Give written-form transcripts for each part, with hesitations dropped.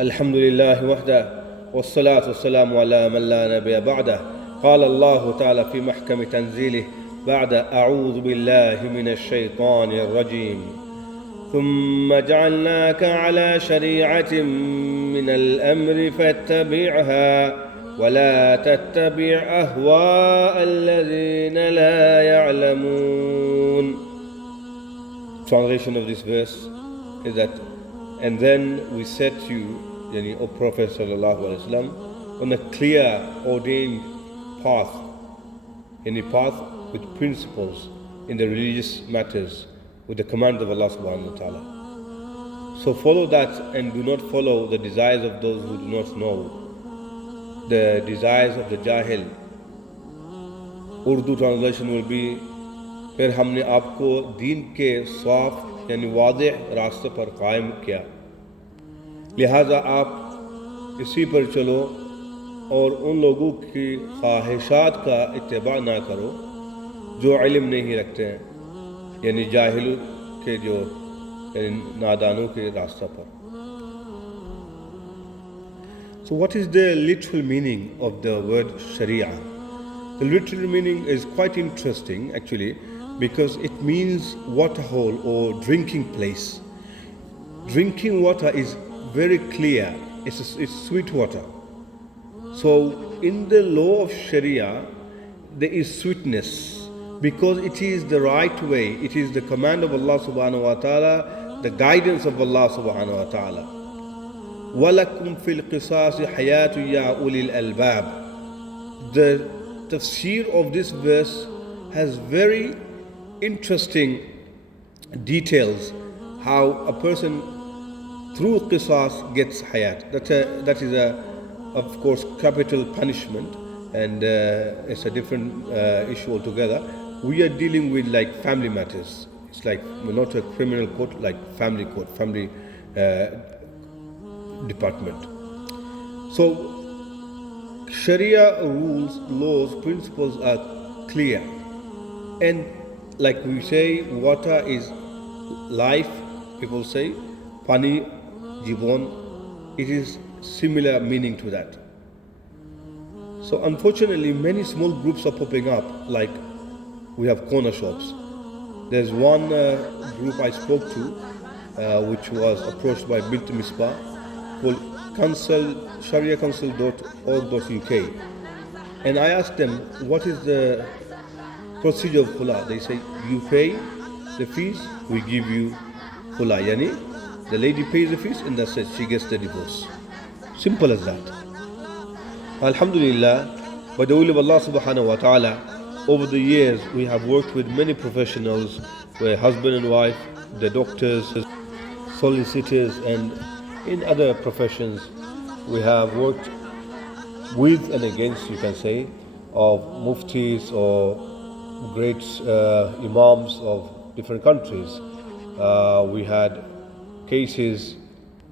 الحمد لله وحده والصلاة والسلام على من لا نبي بعده. قال الله تعالى في محكم تنزيله بعد أعوذ بالله من الشيطان الرجيم ثم جعلناك على شريعة من الأمر فاتبعها ولا تتبع أهواء الذين لا يعلمون. Translation of this verse is that, and then we set you, yani, O Prophet sallallahu alaihi wasallam, on a clear ordained path, any path with principles in the religious matters, with the command of Allah subhanahu wa ta'ala. So follow that and do not follow the desires of those who do not know, the desires of the jahil. Urdu translation will be, फिर हमने आपको दीन के साफ यानी वाज़ेह रास्ते पर कायम किया, लिहाजा आप इसी पर चलो और उन लोगों की ख्वाहिशात का इत्तिबा ना करो जो इल्म नहीं रखते हैं, यानी जाहिल के जो नादानों के रास्ता पर. So what is the literal meaning of the word Shariah? The literal meaning is quite interesting actually, because it means water hole or drinking place. Drinking water is very clear, it's sweet water. So in the law of Sharia there is sweetness, because it is the right way, it is the command of Allah subhanahu wa ta'ala, the guidance of Allah subhanahu wa ta'ala. وَلَكُمْ فِي الْقِصَاصِ حَيَاةٌ يَا أُولِي الْأَلْبَابِ. The tafsir of this verse has very interesting details, how a person through qisas gets hayat. That is of course capital punishment, and it's a different issue altogether. We are dealing with like family matters. It's like we're not a criminal court, like family court, family department. So Sharia rules, laws, principles are clear, and like we say, water is life, people say, pani, jibon, it is similar meaning to that. So unfortunately, many small groups are popping up, like we have corner shops. There's one group I spoke to, which was approached by Bint Misbah, called shariacouncil.org.uk. And I asked them, what is the procedure of khula? They say, you pay the fees, we give you khula. Yani, the lady pays the fees and that's it, she gets the divorce. Simple as that. Alhamdulillah, by the will of Allah subhanahu wa ta'ala, over the years we have worked with many professionals, where husband and wife, the doctors, solicitors, and in other professions. We have worked with and against, you can say, of muftis or great imams of different countries. We had cases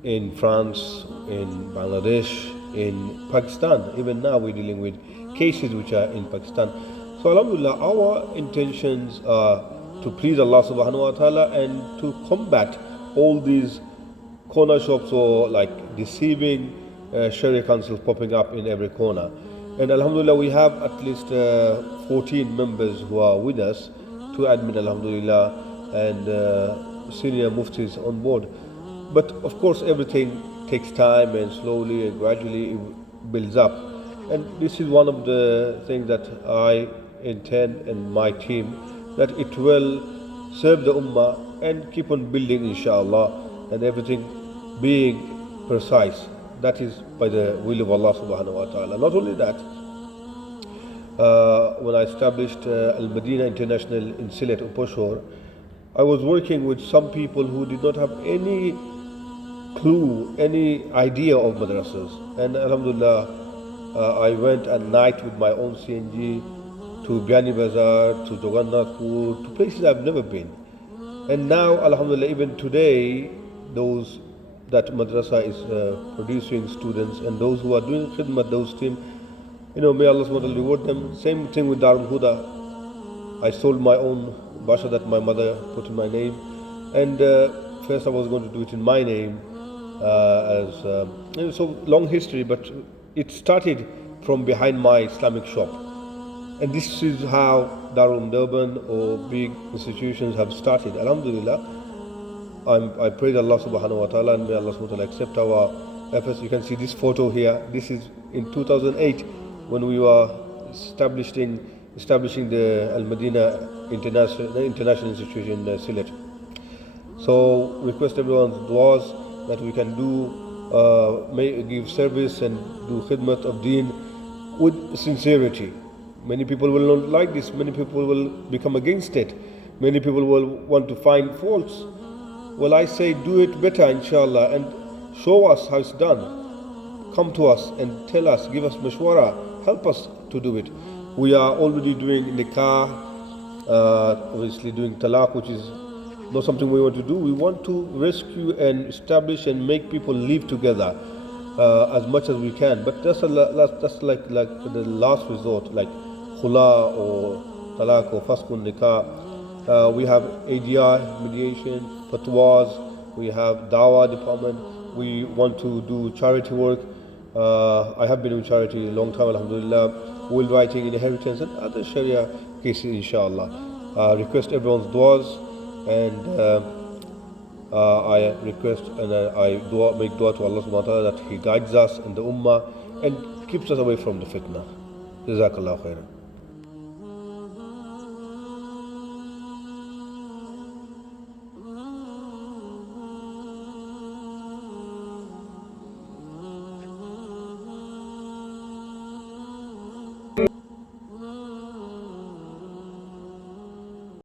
in France, in Bangladesh, in Pakistan. Even now we're dealing with cases which are in Pakistan. So alhamdulillah, our intentions are to please Allah subhanahu wa ta'ala and to combat all these corner shops or like deceiving Sharia councils popping up in every corner. And alhamdulillah, we have at least 14 members who are with us, 2 admin alhamdulillah, and senior muftis on board. But of course everything takes time, and slowly and gradually it builds up. And this is one of the things that I intend, and my team, that it will serve the ummah and keep on building inshallah, and everything being precise. That is by the will of Allah subhanahu wa ta'ala. Not only that, when I established Al-Madina International in Sylhet, Uposhore, I was working with some people who did not have any clue, any idea of madrasas. And alhamdulillah, I went at night with my own CNG to Biani Bazar, to Jagannathpur, to places I've never been. And now, alhamdulillah, even today, those that madrasa is producing students, and those who are doing khidmat, those team, may Allah subhanahu wa ta'ala reward them. Same thing with Darul Huda. I sold my own Basha that my mother put in my name. And first I was going to do it in my name, so long history, but it started from behind my Islamic shop. And this is how Darul Durban or big institutions have started. Alhamdulillah, I pray Allah subhanahu wa ta'ala, and may Allah subhanahu wa ta'ala accept our efforts. You can see this photo here. This is in 2008 when we were establishing the Al Madina International Institution in Sylhet. So request everyone's du'as that we can give service and do khidmat of deen with sincerity. Many people will not like this, many people will become against it, many people will want to find faults. Well, I say do it better, inshallah, and show us how it's done. Come to us and tell us, give us mashwara, help us to do it. We are already doing nikah, obviously doing talaq, which is not something we want to do. We want to rescue and establish and make people live together as much as we can. But that's like the last resort, like khula or talaq or fasqun nikah. We have ADI, mediation, fatwas, we have dawah department. We want to do charity work. I have been in charity a long time, alhamdulillah. Will writing, inheritance, and other Sharia cases, inshallah. Request everyone's du'as, and I request and I make dua to Allah subhanahu wa ta'ala that He guides us and the ummah and keeps us away from the fitna. Jazakallah khairan.